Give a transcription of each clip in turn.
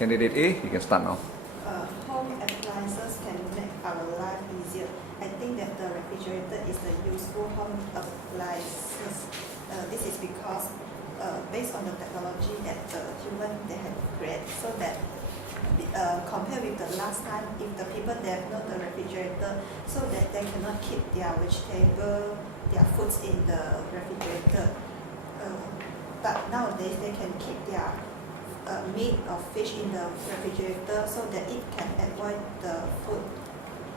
Candidate A, you can start now. Home appliances can make our life easier. I think that the refrigerator is the useful home appliances. This is because based on the technology that the human they have created, so that compared with the last time, if the people they have not the refrigerator, so that they cannot keep their vegetable, their foods in the refrigerator. But nowadays they can keep their meat or fish in the refrigerator, so that it can avoid the food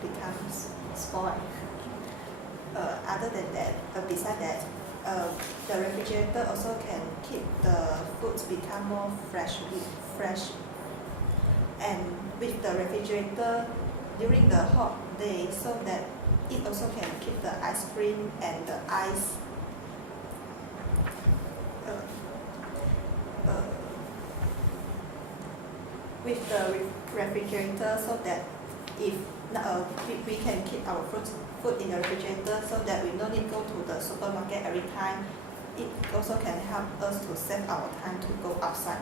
becomes spoiled. Other than that, besides that, the refrigerator also can keep the foods become more fresh. And with the refrigerator during the hot day, so that it also can keep the ice cream and the ice with the refrigerator, so that if we can keep our food in the refrigerator, so that we don't need to go to the supermarket every time. It also can help us to save our time to go outside.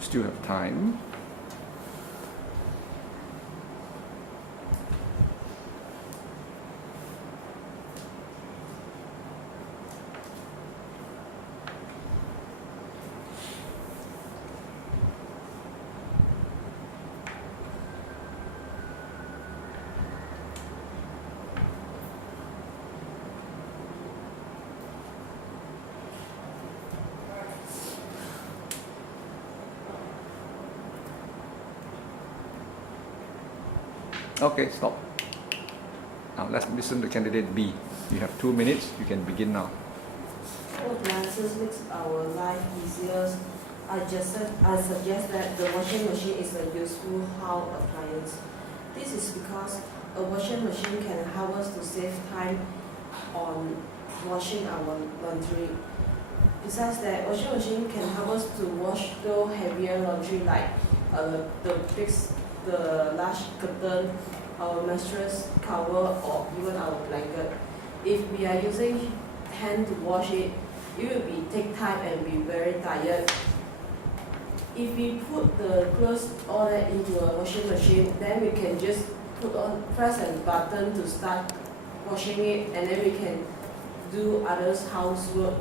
Still have time. Okay, stop. Now let's listen to candidate B. You have 2 minutes. You can begin now. Home appliances makes our life easier. I suggest that the washing machine is a useful house appliance. This is because a washing machine can help us to save time on washing our laundry. Besides that, washing machine can help us to wash the heavier laundry like the large curtain, our mattress cover, or even our blanket. If we are using hand to wash it, it will take time and be very tired. If we put the clothes all that into a washing machine, then we can just press a button to start washing it, and then we can do others housework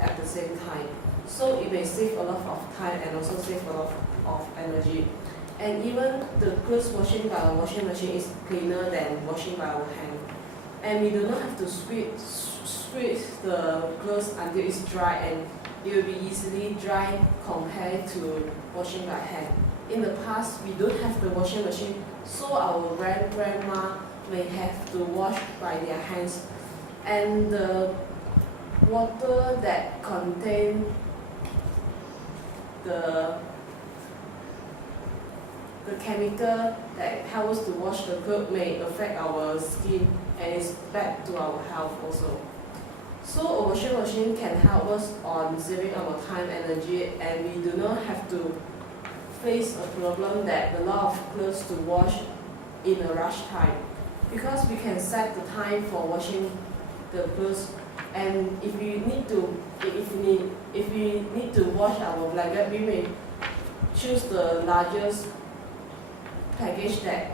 at the same time. So it may save a lot of time and also save a lot of energy. And even the clothes washing by a washing machine is cleaner than washing by our hand. And we do not have to squeeze the clothes until it's dry, and it will be easily dry compared to washing by hand. In the past, we don't have the washing machine, so our grandma may have to wash by their hands. And the water that contain the chemical that helps us to wash the clothes may affect our skin and is bad to our health also. So a washing machine can help us on saving our time and energy, and we do not have to face a problem that a lot of clothes to wash in a rush time, because we can set the time for washing the clothes. And if we need to wash our blanket, we may choose the largest package that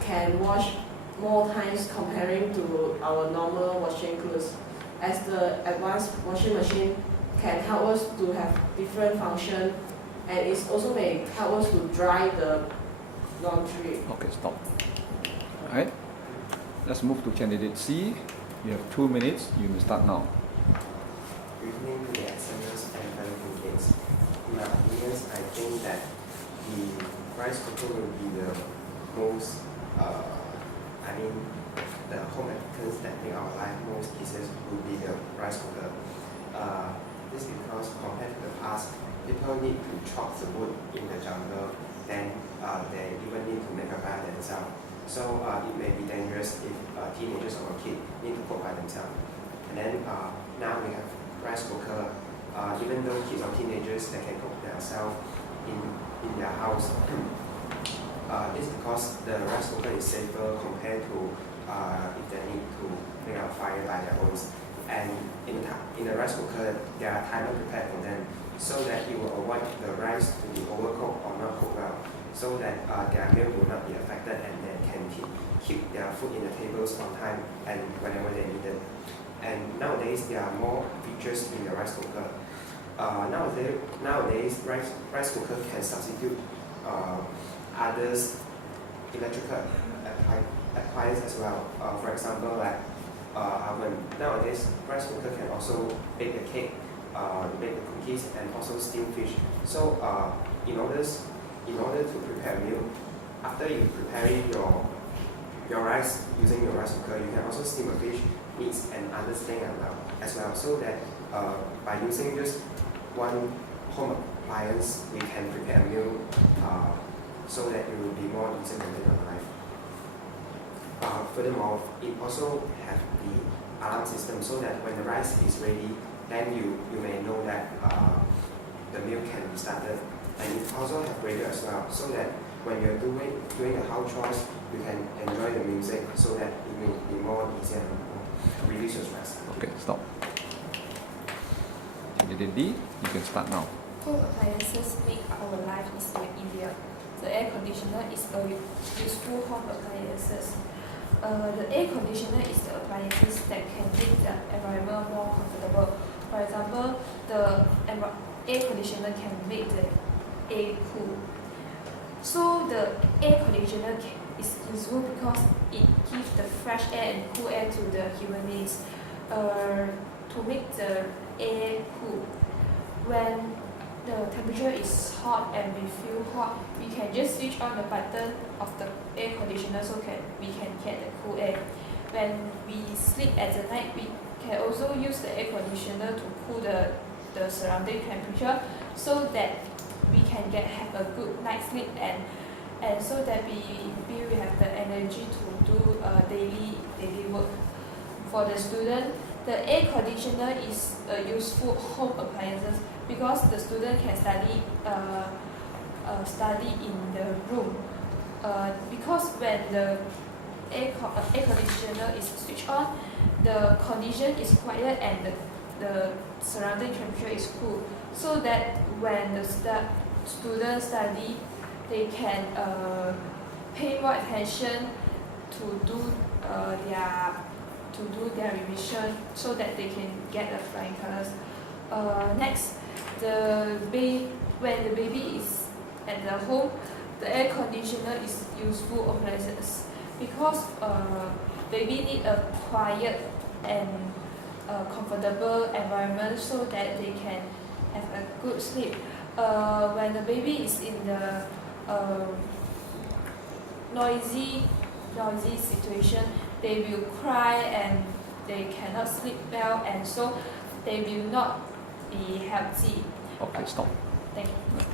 can wash more times comparing to our normal washing clothes, as the advanced washing machine can help us to have different function, and it also may help us to dry the laundry. Okay, stop. Alright. Let's move to candidate C. You have 2 minutes. You may start now. Good evening to the examiners and fellow candidates. In my opinion, I think that the rice cooker will be the most, the home appliance that make our life most easier will be the rice cooker. This is because compared to the past, people need to chop the wood in the jungle, then they even need to make a fire themselves. So it may be dangerous if teenagers or kids need to cook by themselves. And then now we have rice cooker. Even though kids or teenagers they can cook themselves in their house, This is because the rice cooker is safer compared to if they need to make a fire by their own. And in the rice cooker, there are timers prepared for them, so that it will avoid the rice to be overcooked or not cooked well, so that their meal will not be affected and they can keep their food in the tables on time and whenever they need it. And nowadays there are more features in the rice cooker. Nowadays rice cooker can substitute others electrical appliance as well. For example, like oven. Nowadays rice cooker can also bake the cake, bake the cookies, and also steam fish. So in order to prepare a meal, after you prepare your rice using your rice cooker, you can also steam a fish, meats, and other things as well. So that by using just one home appliance, we can prepare a meal so that it will be more easier to live our life. Furthermore, it also have the alarm system, so that when the rice is ready, then you may know that the meal can be started. And it also have radio as well, so that when you're doing a house chores, you can enjoy the music, so that it will be more easier and reduce your stress. Okay, stop. Candidate D, you can start now. Home appliances make our life easier. The air conditioner is a useful home appliances. The air conditioner is the appliances that can make the environment more comfortable. For example, the air conditioner can make the air cool. So the air conditioner is useful because it gives the fresh air and cool air to the human beings. To make the air cool, when the temperature is hot and we feel hot, we can just switch on the button of the air conditioner so we can get the cool air. When we sleep at the night, we can also use the air conditioner to cool the surrounding temperature, so that we can have a good night's sleep, and so that we will have the energy to do daily work. For the student, the air conditioner is a useful home appliances because the student can study in the room. Because when the air conditioner is switched on, the condition is quiet and the surrounding temperature is cool, so that when the students study, they can pay more attention to do their revision, so that they can get the flying colors. Next, when the baby is at the home, the air conditioner is useful appliances because baby need a quiet and comfortable environment so that they can have a good sleep. When the baby is in the noisy situation, they will cry and they cannot sleep well, and so they will not be healthy. Okay, stop. Thank you.